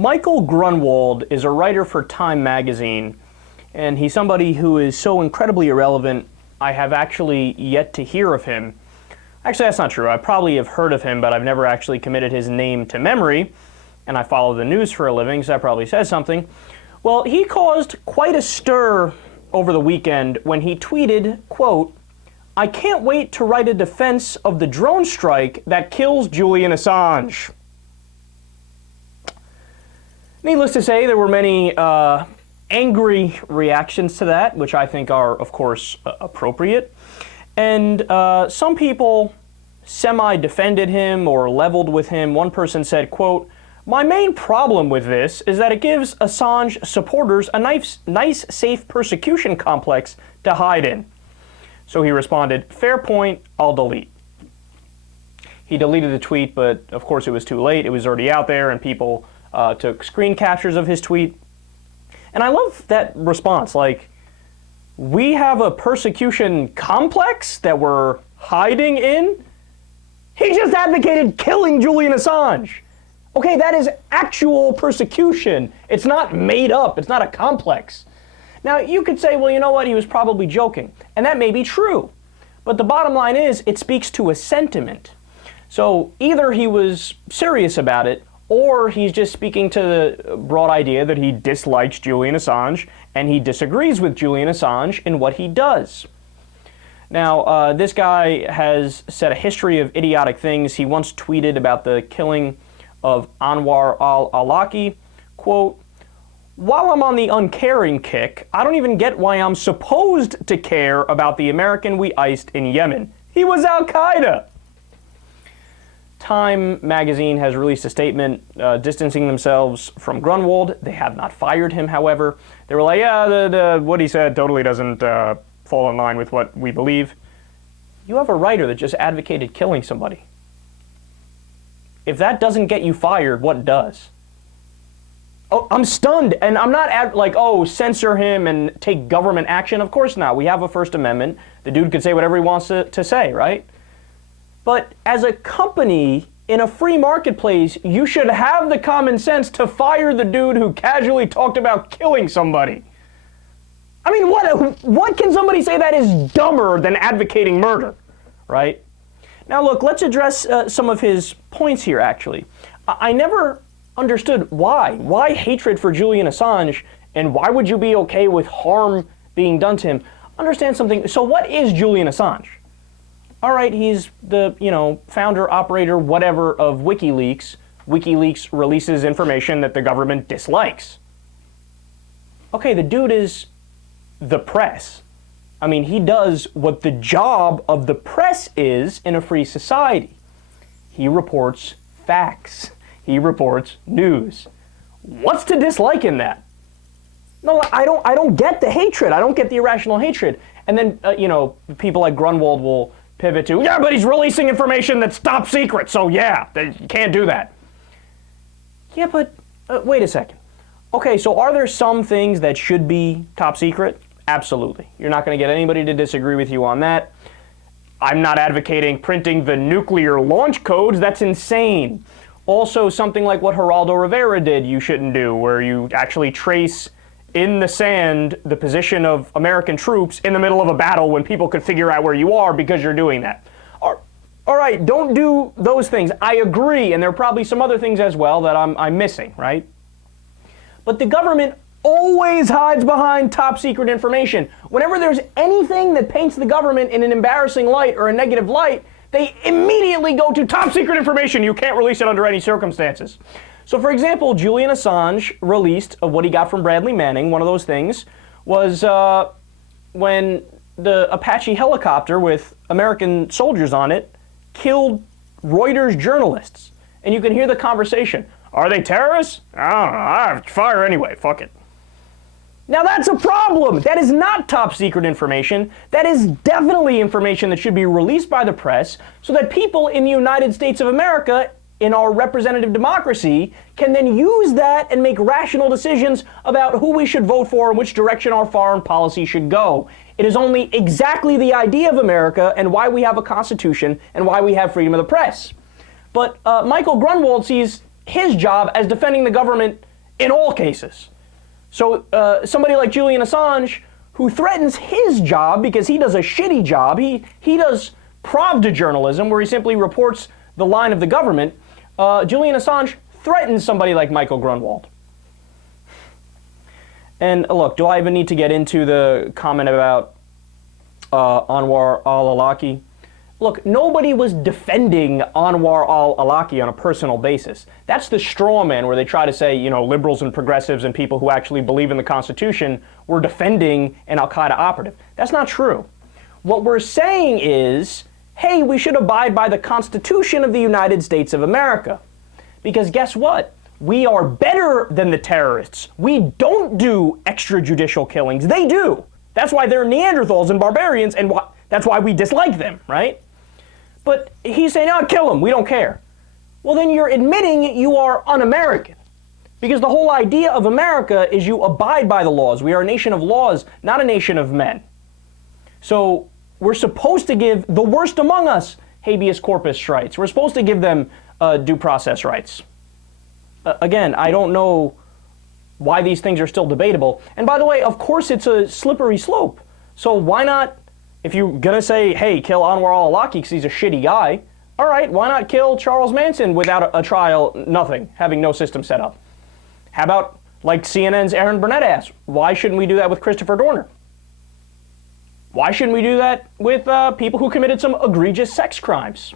Michael Grunwald is a writer for Time magazine, and he's somebody who is so incredibly irrelevant, I have actually yet to hear of him. Actually, that's not true. I probably have heard of him, but I've never actually committed his name to memory, and I follow the news for a living, so that probably says something. Well, he caused quite a stir over the weekend when he tweeted, quote, "I can't wait to write a defense of the drone strike that kills Julian Assange." Needless to say, there were many angry reactions to that, which I think are, of course, appropriate. And some people semi-defended him or leveled with him. One person said, quote, "My main problem with this is that it gives Assange supporters a nice, safe persecution complex to hide in." So he responded, "Fair point, I'll delete." He deleted the tweet, but of course it was too late. It was already out there, and people took screen captures of his tweet. And I love that response. Like, we have a persecution complex that we're hiding in? He just advocated killing Julian Assange. Okay, that is actual persecution. It's not made up. It's not a complex. Now, you could say, well, you know what? He was probably joking. And that may be true. But the bottom line is, it speaks to a sentiment. So either he was serious about it, or he's just speaking to the broad idea that he dislikes Julian Assange and he disagrees with Julian Assange in what he does. Now, this guy has said a history of idiotic things. He once tweeted about the killing of Anwar al-Awlaki, quote, "While I'm on the uncaring kick, I don't even get why I'm supposed to care about the American we iced in Yemen. He was Al-Qaeda." Time magazine has released a statement distancing themselves from Grunwald. They have not fired him, however. They were like, yeah, what he said totally doesn't fall in line with what we believe. You have a writer that just advocated killing somebody. If that doesn't get you fired, what does? Oh, I'm stunned, and I'm not like, oh, censor him and take government action. Of course not. We have a First Amendment. The dude could say whatever he wants to say, right? But as a company in a free marketplace, you should have the common sense to fire the dude who casually talked about killing somebody. I mean, what can somebody say that is dumber than advocating murder, right? Now, look, let's address some of his points here, actually. I never understood why. Why hatred for Julian Assange, and why would you be okay with harm being done to him? Understand something. So what is Julian Assange? All right, he's the, founder, operator, whatever of WikiLeaks. WikiLeaks releases information that the government dislikes. Okay, the dude is the press. I mean, he does what the job of the press is in a free society. He reports facts. He reports news. What's to dislike in that? No, I don't get the hatred. I don't get the irrational hatred. And then, people like Grunwald will pivot to, yeah, but he's releasing information that's top secret, so yeah, you can't do that. Yeah, but wait a second. Okay, so are there some things that should be top secret? Absolutely. You're not going to get anybody to disagree with you on that. I'm not advocating printing the nuclear launch codes. That's insane. Also, something like what Geraldo Rivera did, you shouldn't do, where you actually trace in the sand the position of American troops in the middle of a battle when people could figure out where you are because you're doing that. All right, don't do those things. I agree, and there are probably some other things as well that I'm missing, right? But the government always hides behind top secret information. Whenever there's anything that paints the government in an embarrassing light or a negative light, they immediately go to top secret information. You can't release it under any circumstances. So, for example, Julian Assange released what he got from Bradley Manning. One of those things was when the Apache helicopter with American soldiers on it killed Reuters journalists. And you can hear the conversation. Are they terrorists? I don't know. I fire anyway. Fuck it. Now that's a problem. That is not top secret information. That is definitely information that should be released by the press so that people in the United States of America, in our representative democracy, can then use that and make rational decisions about who we should vote for and which direction our foreign policy should go. It is only exactly the idea of America and why we have a constitution and why we have freedom of the press. But Michael Grunwald sees his job as defending the government in all cases. So somebody like Julian Assange, who threatens his job because he does a shitty job, he does Pravda journalism where he simply reports the line of the government, Julian Assange threatens somebody like Michael Grunwald. And look, do I even need to get into the comment about Anwar al-Awlaki? Look, nobody was defending Anwar al-Awlaki on a personal basis. That's the straw man where they try to say, you know, liberals and progressives and people who actually believe in the Constitution were defending an al-Qaeda operative. That's not true. What we're saying is, hey, we should abide by the Constitution of the United States of America. Because guess what? We are better than the terrorists. We don't do extrajudicial killings. They do. That's why they're Neanderthals and barbarians, and that's why we dislike them, right? But he's saying, oh, kill them, we don't care. Well, then you're admitting you are un-American. Because the whole idea of America is you abide by the laws. We are a nation of laws, not a nation of men. So we're supposed to give the worst among us habeas corpus rights. We're supposed to give them due process rights. Again, I don't know why these things are still debatable. And by the way, of course it's a slippery slope. So why not, if you're going to say, hey, kill Anwar al-Awlaki because he's a shitty guy, all right, why not kill Charles Manson without a trial, nothing, having no system set up? How about, like CNN's Aaron Burnett asked, why shouldn't we do that with Christopher Dorner? Why shouldn't we do that with people who committed some egregious sex crimes?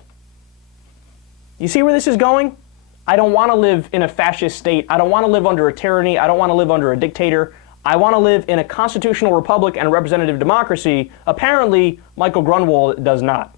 You see where this is going? I don't want to live in a fascist state. I don't want to live under a tyranny. I don't want to live under a dictator. I want to live in a constitutional republic and representative democracy. Apparently, Michael Grunwald does not.